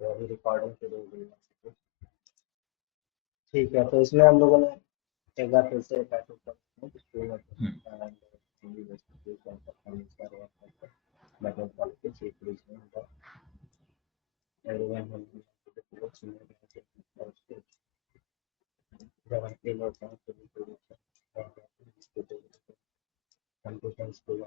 तो अभी रिकॉर्डिंग शुरू हो गई है। ठीक है, तो इसमें हम लोगों ने एक बार फिर से बैठक करते हैं कि स्कूल में हिंदी बेसिकली कौन सा परफॉर्मेंस कर रहा है, बैटल पॉलिटिक्स एक रीजन होगा, एवरीवन हम सुनने जब हम तीन होते हैं तो computer school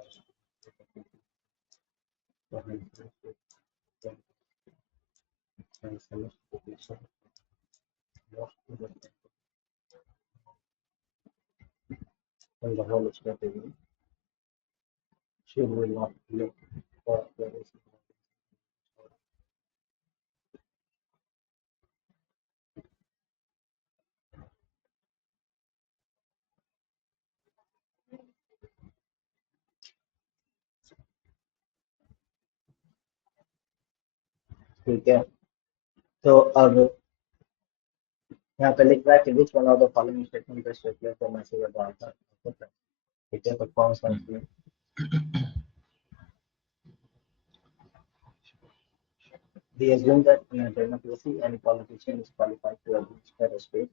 and the whole strategy should we not look for the risk. ठीक है, तो अब यहाँ पे लिख रहा है कि which one of the following statement best reflect the message about the. ठीक है, तो कौन सा इसमें we assume that in a democracy any politician is qualified to administer a state।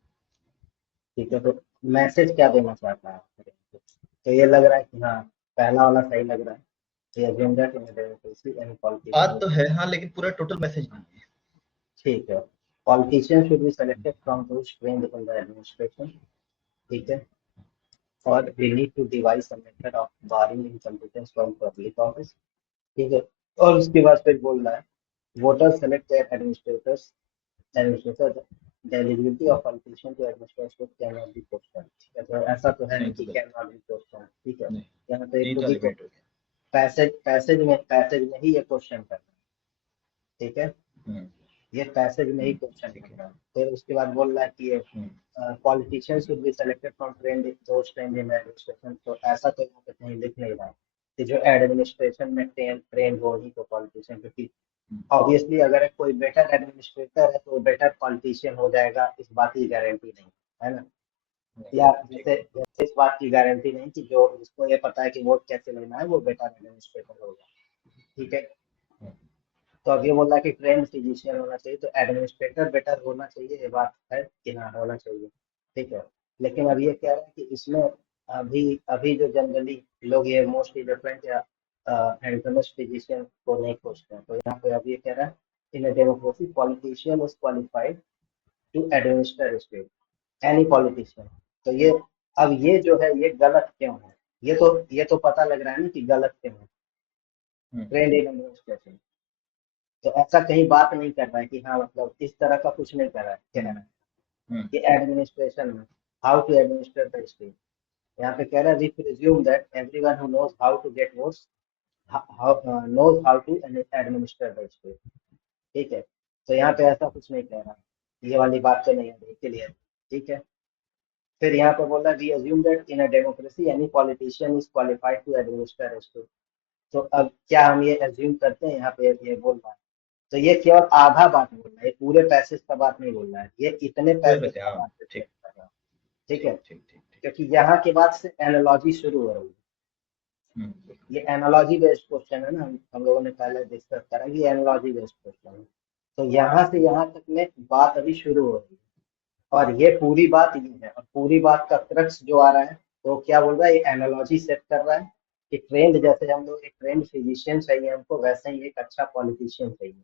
ठीक है, तो मैसेज क्या देना चाहता है, तो ये लग रहा है कि हाँ पहला वाला सही लग रहा है। we assume that in a democracy any politician बात तो है हाँ, लेकिन पूरा टोटल मैसेज नहीं है। ठीक है, politicians should be selected from those trained in the administration। ठीक है, और we need to devise a method of barring incompetence from public office। ठीक है, और उसके बाद फिर बोल रहा है voter select their administrator the eligibility of politician to administer state cannot be questioned। ठीक है, तो ऐसा तो है नहीं कि cannot be questioned। ठीक है, यहाँ पे एक भी पैसेज में ही ये क्वेश्चन करना है। ठीक है, ये पैसेज में ही क्वेश्चन करना है। फिर उसके बाद बोल रहा है कि ये politicians should be selected from trend those trend in administration. तो ऐसा तो यहाँ पे कहीं लिख नहीं रहा है कि जो एडमिनिस्ट्रेशन में ट्रेन हो ही तो पॉलिटिशियन, क्योंकि ऑब्वियसली अगर कोई बेटर एडमिनिस्ट्रेटर है तो बेटर पॉलिटिशियन हो जाएगा, इस बात की गारंटी नहीं है ना। या जैसे इस बात की गारंटी नहीं कि जो जिसको ये पता है कि वोट कैसे लेना है वो बेटर एडमिनिस्ट्रेटर होगा। ठीक है, तो अब ये बोल रहा है कि ट्रेंड फिजिशियन होना चाहिए, तो एडमिनिस्ट्रेटर बेटर होना चाहिए, ये बात है कि हाँ होना चाहिए। ठीक है, लेकिन अब ये कह रहा है कि इसमें अभी अभी जो जनरली लोग ये मोस्ट इलेक्ट्रेंट या हैंडसमेस्ट फिजिशियन को नहीं खोजते हैं, तो यहाँ पे अब ये कह रहा है in a democracy politician is qualified to administer state any politician. तो ये अब ये जो है ये गलत क्यों है, ये तो पता लग रहा है ना कि गलत क्यों है ट्रेंड इन एडमिनिस्ट्रेशन। तो ऐसा कहीं बात नहीं कर रहा है कि हाँ मतलब इस तरह का कुछ नहीं कर रहा है, कह रहा है कि एडमिनिस्ट्रेशन में how to administer the state. यहाँ पे कह रहा है we presume that everyone who knows how to get votes knows how to administer the state। ठीक है, तो यहाँ पे ऐसा कुछ नहीं कह रहा, ये वाली बात तो नहीं है क्लियर। ठीक है, फिर यहाँ पे बोल रहा है we assume that in a democracy any politician is qualified to administer a state. तो अब क्या हम ये अज्यूम करते हैं, यहाँ पे ये बोल रहा है तो ये केवल आधा बात बोल रहा है, पूरे पैसेज का बात नहीं बोल रहा है, ये इतने पैसेज का बात कर रहा है। ठीक है, क्योंकि यहाँ के बाद से एनालॉजी शुरू हो रही है। ये एनालॉजी बेस्ड क्वेश्चन है ना, हम लोगों ने पहले डिस्कस करा कि एनालॉजी बेस्ड क्वेश्चन है। तो यहाँ से यहाँ तक में बात अभी शुरू हो रही है, और ये पूरी बात ये है, और पूरी बात का क्रक्स जो आ रहा है तो क्या बोल रहा है, ये एनालॉजी सेट कर रहा है कि ट्रेंड जैसे हम लोग एक ट्रेंड फिजिशियन चाहिए हमको, वैसे ही एक अच्छा पॉलिटिशियन चाहिए।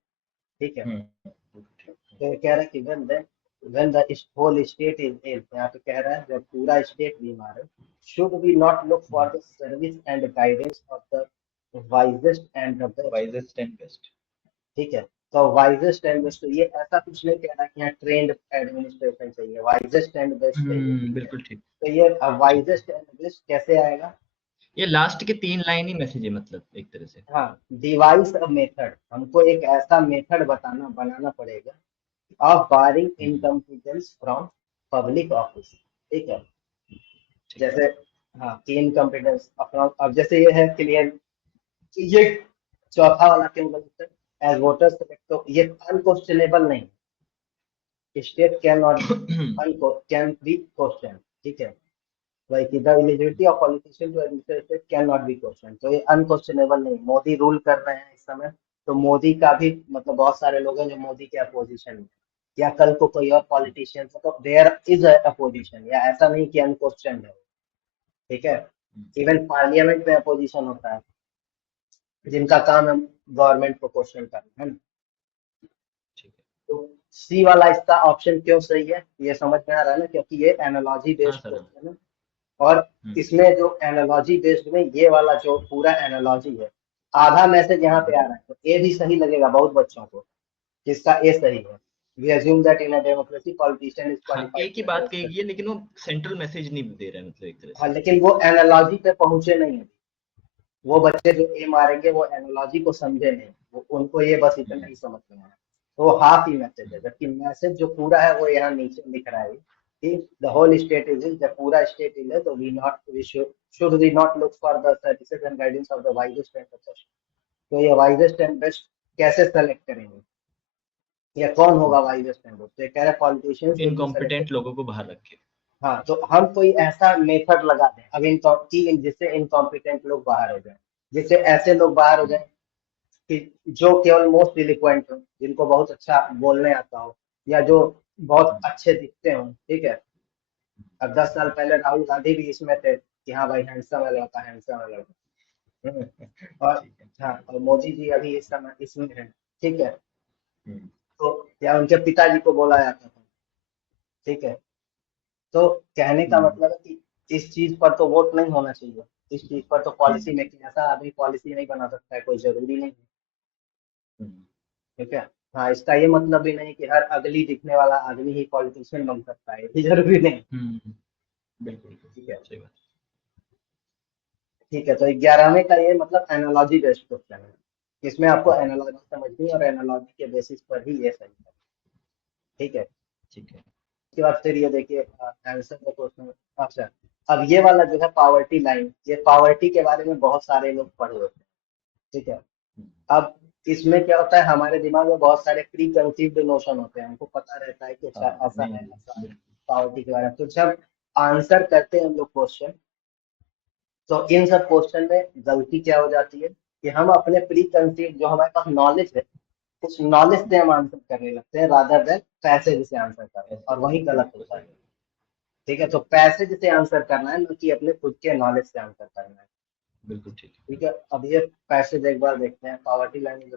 ठीक है, तो ये कह रहा है कि when the whole state is ill, यहाँ पे कह रहा है जब पूरा स्टेट बीमार है, should we not look for the service and guidance of the wisest and the best। ठीक है, तो वाइजेस्ट एंड बेस्ट, तो ये ऐसा कुछ नहीं कह रहा कि यहाँ ट्रेंड एडमिनिस्ट्रेशन चाहिए, वाइजेस्ट एंड बेस्ट चाहिए। बिल्कुल ठीक। तो ये वाइजेस्ट एंड बेस्ट कैसे आएगा, ये लास्ट के 3 लाइन ही मैसेज है, मतलब एक तरह से। हाँ डिवाइस अ मेथड, हमको एक ऐसा मेथड बनाना पड़ेगा of barring incompetence from public office. ठीक है, जैसे हाँ कि इनकम्पिटेंस फ्रॉम, अब जैसे ये है क्लियर, ये चौथा वाला क्यों गलत है, एज वोटर सेलेक्ट, तो ये अनक्वेश्चनेबल नहीं, state can not can be question. ठीक है, like the eligibility of politician to administer state can not be question, तो ये अनक्वेश्चनेबल नहीं, मोदी रूल कर रहे हैं इस समय, तो मोदी का भी मतलब बहुत सारे लोग हैं जो मोदी के अपोजिशन में, या कल को कोई और पॉलिटिशियन तो देयर इज अपोजिशन, या ऐसा नहीं कि अनक्वेश्चन है, ठीक है। इवन पार्लियामेंट में अपोजिशन होता है जिनका काम है गवर्नमेंट को क्वेश्चन करना, है ना। ठीक है। तो सी वाला इसका ऑप्शन क्यों सही है ये समझ में आ रहा है ना, क्योंकि ये एनालॉजी हाँ बेस्ड सर। क्वेश्चन है, और इसमें जो एनालॉजी बेस्ड में ये वाला जो पूरा एनालॉजी है, आधा मैसेज यहाँ पे आ रहा है तो ए भी सही लगेगा बहुत बच्चों को, जिसका ए सही है। We assume that in a democracy politician is हाँ, क्वालिफाइड एक ही टू बात एड्रेस कही द। है, लेकिन वो सेंट्रल मैसेज नहीं दे रहा है, मतलब एक तरह हाँ, से। लेकिन वो एनालॉजी पे पहुंचे नहीं है, वो बच्चे जो ए मारेंगे वो एनालॉजी को समझे नहीं, वो उनको ये बस इतना ही समझ में आया, तो वो हाफ ही मैसेज है, जबकि मैसेज जो पूरा है वो यहाँ नीचे लिख रहा है कि द होल स्टेट इज, जब पूरा स्टेट इज है तो we should we not look for the services and guidance of the wisest and best. तो ये वाइजेस्ट एंड बेस्ट कैसे सेलेक्ट करेंगे, या कौन होगा वाइजेस्ट एंड बेस्ट, तो ये कह रहे politicians will be selected. Incompetent लोगों को बाहर रख के। हाँ, तो हम कोई ऐसा मेथड लगा दें अब जिससे इनकॉम्पिटेंट लोग बाहर हो जाए, जिससे ऐसे लोग बाहर हो जाए कि जो केवल मोस्ट इलिक्वेंट हो, जिनको बहुत अच्छा बोलने आता हो, या जो बहुत अच्छे दिखते हो, ठीक है। अब 10 साल पहले राहुल गांधी भी इसमें थे कि हाँ भाई हैंडसम है लड़का, हैंडसम है लड़का। और ठीक है। हाँ, और मोदी जी अभी इस समय इसमें है, ठीक है। हम्म, तो या उनके पिताजी को बोला जाता था, ठीक है। तो कहने का मतलब है कि इस चीज पर तो वोट नहीं होना चाहिए, इस चीज पर तो पॉलिसी मेकिंग, ऐसा आदमी पॉलिसी नहीं बना सकता है, कोई जरूरी नहीं है, हम्म, ठीक है। हाँ, इसका ये मतलब भी नहीं कि हर अगली दिखने वाला आदमी ही पॉलिटिशियन बन सकता है, ये जरूरी नहीं, हम्म, बिल्कुल ठीक है। सही बात। ठीक है, तो 11वें का ये मतलब एनालॉजी बेस्ड क्वेश्चन है, इसमें आपको एनालॉजी समझनी है और एनालॉजी के बेसिस पर ही ये सही है, ठीक है। ठीक है। उसके बाद फिर ये देखिए आंसर का क्वेश्चन। अच्छा, अब ये वाला जो है पावर्टी लाइन, ये पावर्टी के बारे में बहुत सारे लोग पढ़े होते हैं, ठीक है। अब इसमें क्या होता है, हमारे दिमाग में बहुत सारे प्री कंसीव्ड नोशन होते हैं, हमको पता रहता है कि अच्छा हाँ, ऐसा है, नहीं, ऐसा है बिल्कुल। पावर्टी के बारे में। तो जब आंसर करते हैं हम लोग क्वेश्चन, तो इन सब क्वेश्चन में गलती क्या हो जाती है कि हम अपने प्री कंसीव जो हमारे पास नॉलेज है, उस नॉलेज से हम आंसर करने लगते हैं रादर देन पैसेज से आंसर करना, ऐसे और वही गलत बिल्कुल होता सही है, बात। ठीक है। तो पैसेज से आंसर करना है, न कि अपने खुद के नॉलेज से आंसर करना है, बिल्कुल ठीक है। ठीक है। अब ये पैसेज एक बार देखते हैं, पावर्टी लाइन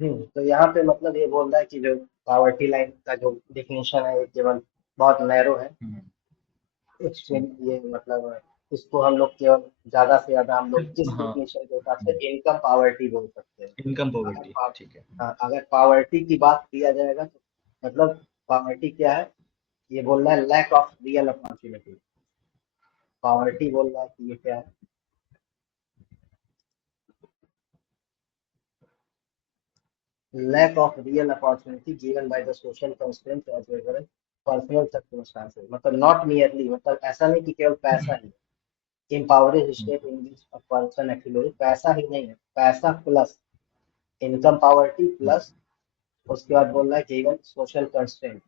तो यहाँ पे मतलब ये बोल रहा है कि जो पावर्टी लाइन का जो डिफिनेशन है ये केवल बहुत नैरो है, ठीक। ये मतलब इसको हम लोग केवल ज्यादा से ज्यादा हम लोग सिर्फ इस हाँ। डिफिनेशन के हिसाब से इनकम पावर्टी बोल सकते हैं। इनकम अगर पॉवर्टी, ठीक है। हाँ, अगर पावर्टी की बात किया जाएगा तो मतलब पावर्टी क्या है, ये बोल रहा है lack of real opportunity, poverty बोल रहा है कि ये क्या है, lack of real opportunity given by the social constraints as well as personal circumstances, मतलब not merely, मतलब ऐसा नहीं कि केवल पैसा ही empowering state in which a person actually, पैसा ही नहीं है, पैसा प्लस इनकम पॉवर्टी प्लस उसके बाद बोल रहा है given social constraint,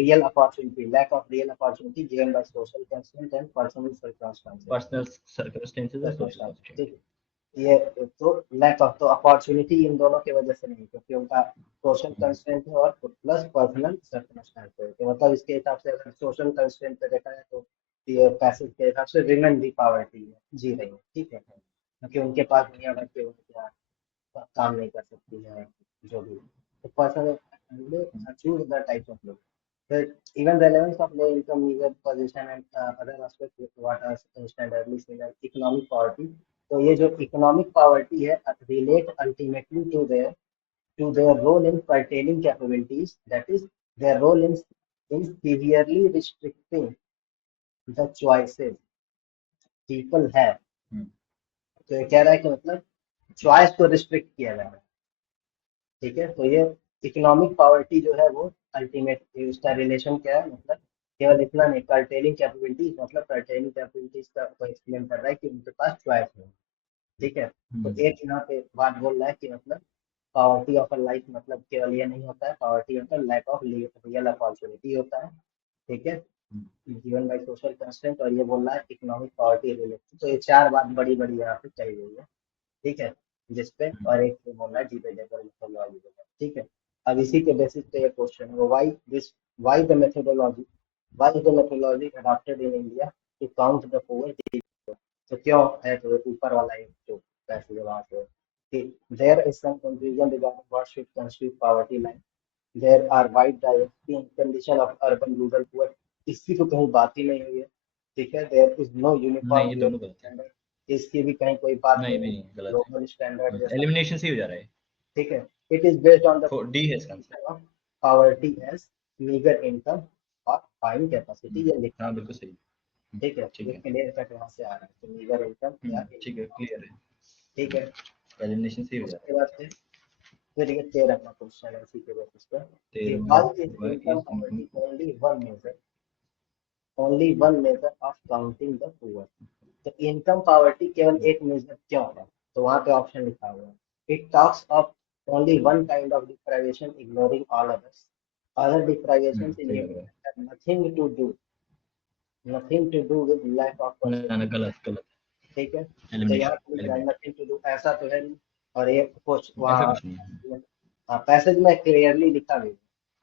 real opportunity, lack of real opportunity given by social constraint and personal circumstances, personal circumstances और सोशल ठीक कंस्ट्रेंट। है। ये तो लैक ऑफ, तो अपॉर्चुनिटी इन दोनों की वजह से नहीं, क्योंकि उनका सोशल कंस्ट्रेंट है और प्लस पर्सनल सर्कमस्टेंस है, तो मतलब इसके हिसाब से अगर सोशल कंस्ट्रेंट पे देखा है तो ये पैसेज के हिसाब से विमेन भी पॉवर्टी है, जी रही है, ठीक है, क्योंकि उनके पास दुनिया भर के उनके काम नहीं कर सकती है जो भी, तो personal choose the type of लोग, even relevance of low income user position and other aspects what are standardly seen as economic poverty, तो ये जो इकोनॉमिक पॉवर्टी है relate ultimately to their role in curtailing capabilities, that is their role in severely restricting the choices people have, तो ये कह रहा है कि मतलब चॉइस को रिस्ट्रिक्ट किया जा रहा है, ठीक है, तो ये इकोनॉमिक पॉवर्टी जो है वो अल्टीमेट उसका रिलेशन क्या है, मतलब केवल इतना नहीं, कर्टेलिंग कैपेबिलिटीज, मतलब कर्टेलिंग कैपेबिलिटीज का को एक्सप्लेन कर रहा है कि उनके पास चॉइस है, ठीक है, तो एक यहाँ पे बात बोल रहा है कि मतलब पॉवर्टी ऑफ अ लाइफ मतलब केवल ये नहीं होता है, पॉवर्टी मतलब लैक ऑफ रियल अपॉर्चुनिटी होता है, ठीक है, गिवन बाय सोशल कंस्ट्रेंट, और ये बोल रहा है इकोनॉमिक पॉवर्टी रिलेटेड, तो ये चार बात बड़ी बड़ी यहाँ पे कही गई है, ठीक है, जिसपे और एक पे बोल रहा है डिबेटेबल मेथोडोलॉजी, ठीक है। अब इसी के बेसिस पे ये क्वेश्चन है, why the methodology adopted in India to count the poor, तो क्यों है, तो ऊपर वाला एक जो पैसेज है वहां पे कि there is some confusion regarding what should constitute poverty line, there are wide diversity in condition of urban rural poor, इसकी तो कहीं बात ही नहीं हुई है, ठीक है, देयर इज नो नहीं, यूनिफॉर्म ये दोनों ग्लोबल गलत है। स्टैंडर्ड, इसकी भी कहीं कोई बात नहीं, नहीं भी है, नहीं, गलत है। ग्लोबल स्टैंडर्ड जैसा, एलिमिनेशन से ही हो जा रहा है। ठीक है, it is based on the D है इसका answer. Of poverty as meagre income और बाइंग कैपेसिटी, ये लिखा हाँ, है, बिल्कुल सही। ठीक है, ठीक ये है। क्लियर कट वहां से आ रहा है, तो मीगर इनकम या ठीक है, क्लियर है। ठीक है, एलिमिनेशन से ही हो जा रहा उसके बाद फिर ये 13वां क्वेश्चन है इसी के बेसिस पर है। कि 13वां why is why income is income poverty only one measure of counting the poor, तो इनकम पॉवर्टी केवल एक मेजर क्यों है, तो वहां पे ऑप्शन लिखा हुआ है, it talks of only one kind of deprivation ignoring all others, other deprivations in सही लग human रहा है। life have nothing to do with lack of ना, pursuit, गलत गलत। ठीक है, तो यहाँ एलिमिनेशन पे लिखा है एलिमिनेट। nothing to do, ऐसा तो है नहीं, और ये कुछ ऐसा वहाँ कुछ नहीं है। पैसेज में क्लियरली लिखा भी है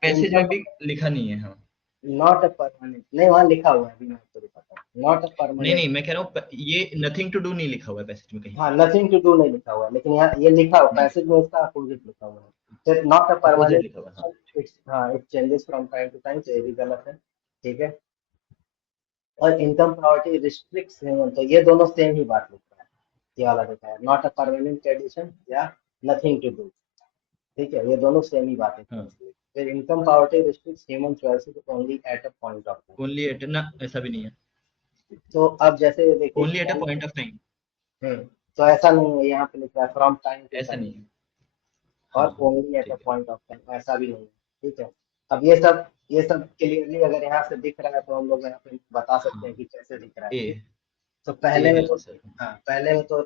पैसेज में इनकम, भी लिखा नहीं है। हाँ। नॉट अ परमानेंट, नहीं वहाँ लिखा हुआ है, अभी मैं आपको दिखाता हूँ, नॉट अ नहीं परमानेंट, नहीं, मैं कह रहा हूँ ये नथिंग टू डू नहीं लिखा हुआ है पैसेज में कहीं हाँ पे। नथिंग टू डू नहीं लिखा हुआ है, लेकिन यहाँ ये लिखा हुआ नहीं, पैसेज में इसका अपोजिट लिखा हुआ है, तो नॉट अ अपोजिट परमानेंट, लिखा हुआ है। हाँ। इट्स हाँ it changes from time to time, तो ये भी गलत है, ठीक है, और इनकम पॉवर्टी रिस्ट्रिक्ट्स ह्यूमन, तो ये दोनों सेम ही बात लिख रहा है, ये वाला देखा है, नॉट अ परमानेंट कंडीशन या नथिंग टू डू, ठीक है, ये दोनों सेम ही बातें हैं, हाँ। फिर income poverty restricts human choices only at a point of time, only at ना, ऐसा भी नहीं है। तो अब जैसे देखिए only at a point of time. तो ऐसा नहीं है, यहाँ पे लिखा है फ्रॉम टाइम टू ऐसा टाइम, नहीं है। हाँ और हाँ। ओनली एट अ ठीक है। पॉइंट ऑफ टाइम, ऐसा भी नहीं है, ठीक है, अब ये सब क्लियरली अगर यहाँ से दिख रहा है तो हम लोग यहाँ पे बता सकते हैं हाँ। कि कैसे दिख रहा है, ए ठीक, तो ए पहले है में तो, आंसर। हाँ पहले में तो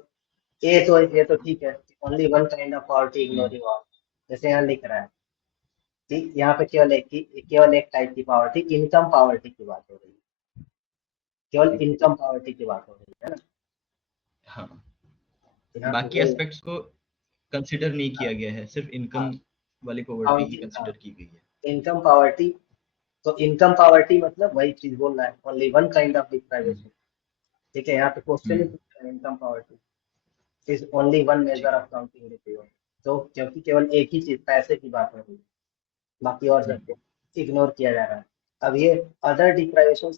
ये तो ठीक है, only one kind of poverty hmm. Ignoring all, जैसे यहाँ लिख रहा है, ठीक, यहाँ पे केवल एक टाइप की पॉवर्टी, इनकम पॉवर्टी की बात हो रही है, केवल ठीक है। इनकम पॉवर्टी की बात हो रही है ना, हाँ। यहाँ पे बाकी बोल, एस्पेक्ट्स को कंसिडर नहीं हाँ किया गया है, सिर्फ हाँ इनकम वाली पॉवर्टी ही काउंटिंग, हाँ कंसिडर की गई है। इनकम पॉवर्टी, तो इनकम पॉवर्टी मतलब वही चीज बोल रहा है, only one kind of hmm. Deprivation, ठीक है, यहाँ पे question hmm. He income poverty is only one ठीक मेजर है। ऑफ काउंटिंग द पीरियड, तो क्योंकि केवल एक ही चीज पैसे की बात हो रही है, बाकी और हम्म। सबको इग्नोर किया जा रहा है, अब ये अदर डिप्राइवेशन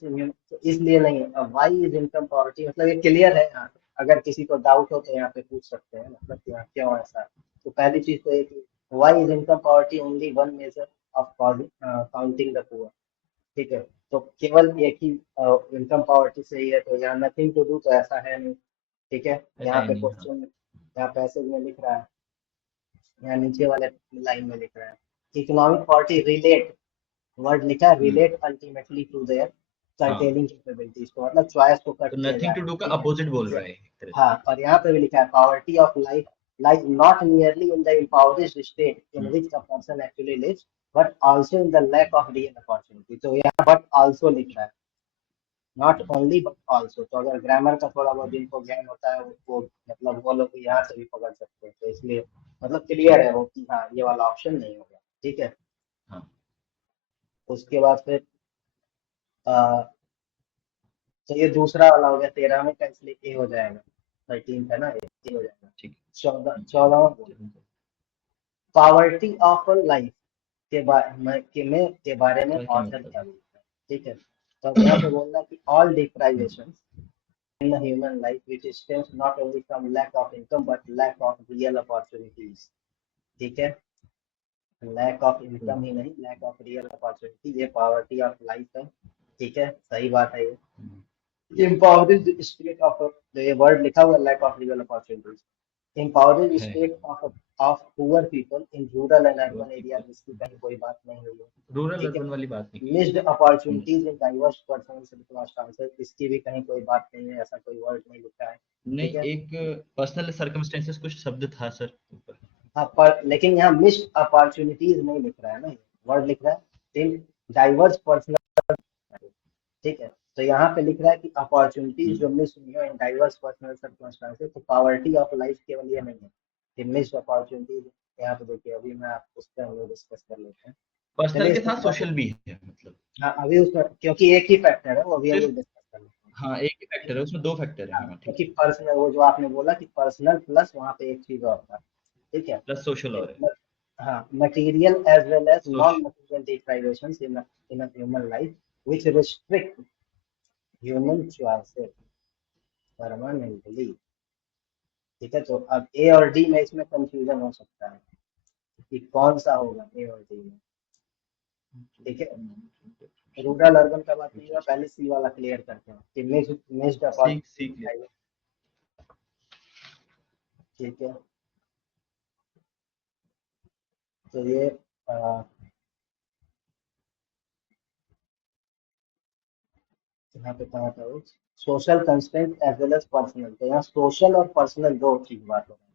तो इसलिए नहीं है, अब वाई इज इनकम पॉवर्टी मतलब ये क्लियर है यहाँ पे, अगर किसी को डाउट हो तो यहाँ पे पूछ सकते हैं, मतलब क्यों ऐसा, तो पहली चीज तो ये कि why is income poverty only one measure of counting the poor, ठीक है, तो केवल एक ही इनकम पॉवर्टी से ही है, तो यहाँ नथिंग टू डू तो ऐसा है नहीं। ठीक है, ऐसा यहाँ है पे नहीं। हाँ क्वेश्चन, यहाँ पैसेज में लिख रहा है, यहाँ नीचे वाले लाइन में लिख रहा है इकोनॉमिक पॉवर्टी रिलेट, वर्ड लिखा है रिलेट अल्टीमेटली टू देयर हाँ, कर्टेलिंग कैपेबिलिटीज, तो मतलब चॉइस को कट तो किया जा नथिंग टू रहा है। डू का ठीक है, अपोजिट बोल रहा है एक तरह से। हाँ, और यहाँ पे भी लिखा है poverty of life lies not nearly in the impoverished state in which a person actually lives but also in the lack of real opportunity, तो यहाँ but also लिख रहा है, नॉट ओनली बट ऑल्सो। तो अगर ग्रामर का थोड़ा बहुत जिनको ज्ञान होता है वो मतलब वो लोग यहाँ से भी पकड़ सकते हैं, तो इसलिए मतलब क्लियर ठीक। है वो कि हाँ ये वाला ऑप्शन नहीं होगा। ठीक है, हाँ उसके बाद फिर अ, तो ये दूसरा वाला हो गया, 13वें का, इसलिए ए हो जाएगा, 13 है ना, ए हो जाएगा। ठीक। 14वां चलो। पावर्टी ऑफ लाइफ के बारे में इसका क्या ऑथर मतलब क्या बोलता है। ठीक है, तो अब यहाँ पे बोल रहा है कि all deprivation in the human life which stems not only from lack of income but lack of real opportunities। ठीक है, लैक ऑफ है? इनकम ही नहीं, लैक ऑफ रियल अपॉर्चुनिटी, ये पॉवर्टी ऑफ लाइफ है। ठीक है, सही बात है ये impoverished state of जो ये वर्ड लिखा हुआ lack of real opportunities, impoverished है state of poor people in rural and urban areas, इसकी कहीं कोई बात नहीं हुई है। रूरल ठीक है, अर्बन वाली बात नहीं की। Missed opportunities in diverse personal, इसकी भी कहीं कोई बात नहीं है, ऐसा कोई वर्ड नहीं लिखा है। ठीक नहीं, है, एक पर्सनल सर्कमस्टेंसेस कुछ शब्द था सर ऊपर। हाँ पर लेकिन यहाँ मिस्ड अपॉर्चुनिटीज नहीं लिख रहा है ना, वर्ड लिख रहा है इन डाइवर्स पर्सनल। ठीक है, तो यहाँ पे लिख रहा है कि अपॉर्चुनिटीज जो मिस हुई है इन डाइवर्स पर्सनल सर्कमस्टेंसेस, तो पॉवर्टी ऑफ लाइफ केवल ये नहीं है कि मिस्ड अपॉर्चुनिटीज। यहाँ पे देखिए, अभी मैं आप उस पर हम लोग डिस्कस कर लेते हैं। पर्सनल चलिए के इसको साथ थोड़ा सा, सोशल भी है मतलब। हाँ अभी उसमें क्योंकि एक ही फैक्टर है वो, अभी हम सिर्फ, लोग डिस्कस कर लेते हैं। हाँ एक ही फैक्टर है उसमें, दो फैक्टर है। हाँ, हाँ ठीक क्योंकि है। पर्सनल वो जो आपने बोला कि पर्सनल प्लस वहाँ पे एक चीज और था। ठीक है, प्लस सोशल और है। हाँ, material as well as social. non-material deprivations in a human life which restrict human choices permanently। ठीक है, तो अब ए और डी में इसमें कंफ्यूजन हो सकता है कि कौन सा होगा ए और डी में। ठीक है, रूरल अर्बन का बात नहीं हुआ, पहले सी वाला क्लियर करते हैं कि मिस्ड सीख सीख ले। अपॉर्चुनिटी। ठीक है, तो ये यहाँ पे कहा था वो social constraint as well as personal, तो यहाँ सोशल और पर्सनल दो चीज बात हो रही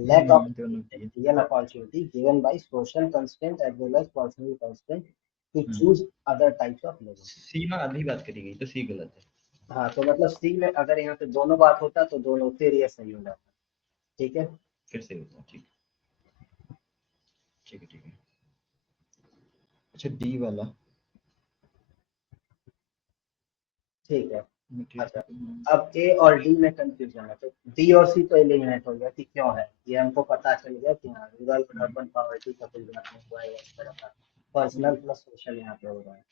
है। लैक ऑफ दोनों चाहिए। Real opportunity given by social constraint as well as personal constraint to hmm, choose other types of living. Seema आधी बात करी गई तो सी गलत है। हाँ, तो मतलब सी में अगर यहाँ पे दोनों बात होता तो दोनों फिर ये सही हो जाता। ठीक है, फिर से होता है। ठीक। ठीक है। ठीक है। अच्छा डी वाला। ठीक है। अच्छा, material- अब ए और डी में कंफ्यूजन है, तो डी और सी तो एलिमिनेट हो गया कि क्यों है, ये हमको पता चल गया कि हाँ रूरल और अर्बन पॉवर्टी का कोई बात नहीं हुआ है इस तरह का, पर्सनल प्लस सोशल यहाँ पे हो रहा है।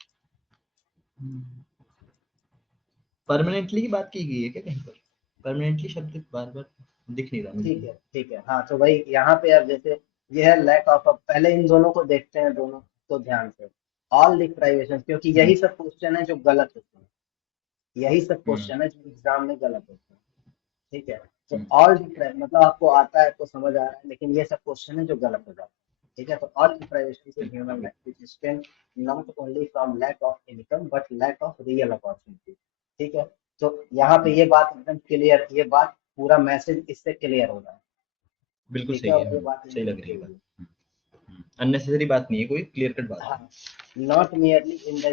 परमानेंटली की बात की गई है क्या कहीं पर? परमानेंटली शब्द बार बार दिख नहीं रहा मुझे ठीक कहीं। है, ठीक है, हाँ तो भाई यहाँ पे अब जैसे ये है लैक ऑफ, पहले इन दोनों को देखते हैं दोनों को ध्यान से। ऑल डिप्राइवेशन, क्योंकि यही सब क्वेश्चन है जो गलत होते हैं, यही सब हम्म, क्वेश्चन है जो एग्जाम में गलत होते हैं। ठीक है, तो हम्म, ऑल डिप्राइव मतलब आपको आता है तो समझ आ रहा है, लेकिन ये सब क्वेश्चन है जो गलत हो जाते हैं। ठीक है, तो all deprivation in human life which stem not only from lack of income but lack of real opportunity. ठीक है, तो यहाँ पे ये बात एकदम क्लियर, ये बात पूरा मैसेज इससे क्लियर हो रहा है। बिल्कुल ठीक है, सही है। और ये बात सही नहीं लग रही लिखी है हुई बात। है। अननेसेसरी बात नहीं है, कोई क्लियर कट बात हाँ, है। not merely in the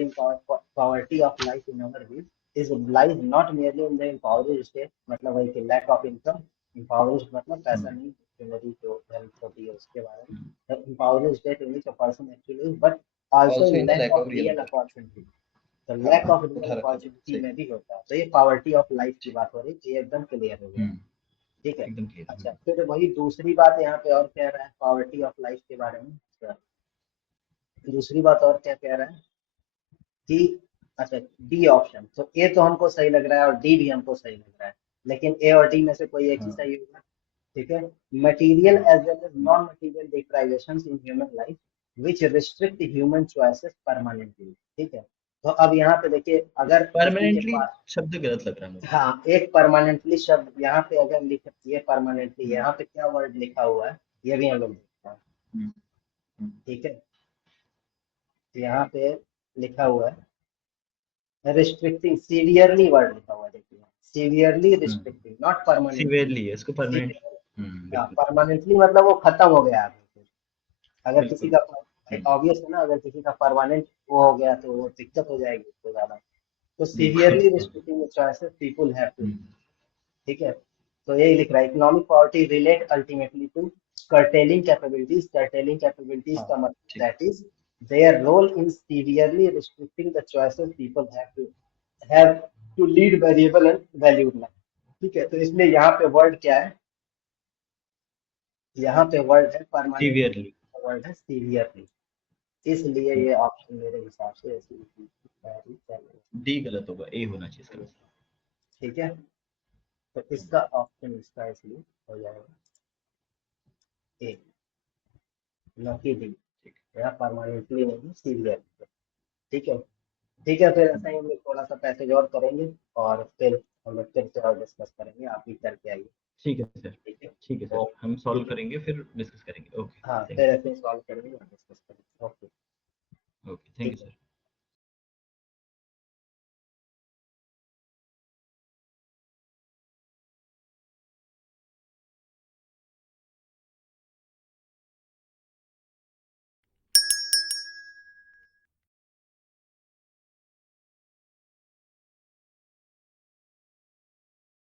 poverty of life in our view is lies not merely in the impoverished state, मतलब वही कि lack of income, impoverished मतलब पैसा हम्म, नहीं, मेरी जो हेल्थ होती है उसके बारे में, the impoverished state in which a person actually is, but also also in in the lack lack of of real real opportunity. opportunity। तो हाँ lack of real उठा रखा है opportunity सही। में भी होता है, तो ये poverty of life की बात हो रही है, ये एकदम क्लियर हो गया। हम्म, ठीक है, एकदम क्लियर अच्छा है। फिर वही दूसरी बात यहाँ पे और कह रहा है पॉवर्टी ऑफ लाइफ के बारे में, दूसरी बात और क्या कह रहा है कि अच्छा डी ऑप्शन, तो ए तो हमको सही लग रहा है और डी भी हमको सही लग रहा है, लेकिन ए और डी में से कोई एक ही हाँ सही होगा। ठीक है, मटेरियल हाँ। As well as non material deprivations in human life which restrict human choices permanently. ठीक है, तो अब यहाँ पे देखिए, अगर किसी के परमानेंटली पास, शब्द गलत लग रहा है मुझे। हाँ, एक परमानेंटली शब्द यहाँ पे अगर लिख, ये परमानेंटली यहाँ पे क्या वर्ड लिखा हुआ है, ये भी हम लोग देखते हैं। हम्म, हम्म, ठीक है, यहाँ पे लिखा हुआ है रिस्ट्रिक्टिंग, सीवियरली वर्ड लिखा हुआ है, देखिए severely restricting, not permanently. Severely है इसको परमानेंट। बिल्कुल परमानेंटली मतलब वो खत्म हो गया है। अगर किसी बिल्कुल। का, ऑब्वियस है ना, अगर किसी का परमानेंट वो हो गया तो वो दिक्कत हो जाएगी उसको ज्यादा। तो सीवियरली बिल्कुल। Restricting choices people have to. Hmm, ठीक है, तो यही लिख रहा है, economic poverty relate ultimately to curtailing capabilities, curtailing capabilities हाँ का मतलब ठीक। that is their role in severely restricting the choices people have to lead variable and valued life। ठीक है, तो इसलिए यहाँ पे वर्ड क्या है, यहाँ पे वर्ड है परमानेंटली, सीवियरली। वर्ड है सीवियरली, इसलिए ये ऑप्शन मेरे हिसाब से डी गलत होगा, ए होना चाहिए इसका। ठीक है, तो इसका ऑप्शन इसका इसलिए हो जाएगा ए, न कि डी। ठीक। यहाँ परमानेंटली नहीं, सीवियरली। ठीक है, ठीक है, फिर ऐसा ही हम लोग थोड़ा सा पैसेज और करेंगे, और फिर हम लोग फिर से और डिस्कस करेंगे, आप भी करके आइए। ठीक है सर। ठीक है, ठीक है तो सर, हम सॉल्व ठीक है, करेंगे फिर डिस्कस करेंगे। ओके हाँ, थैंक फिर यू। ऐसे सॉल्व करेंगे और डिस्कस करेंगे।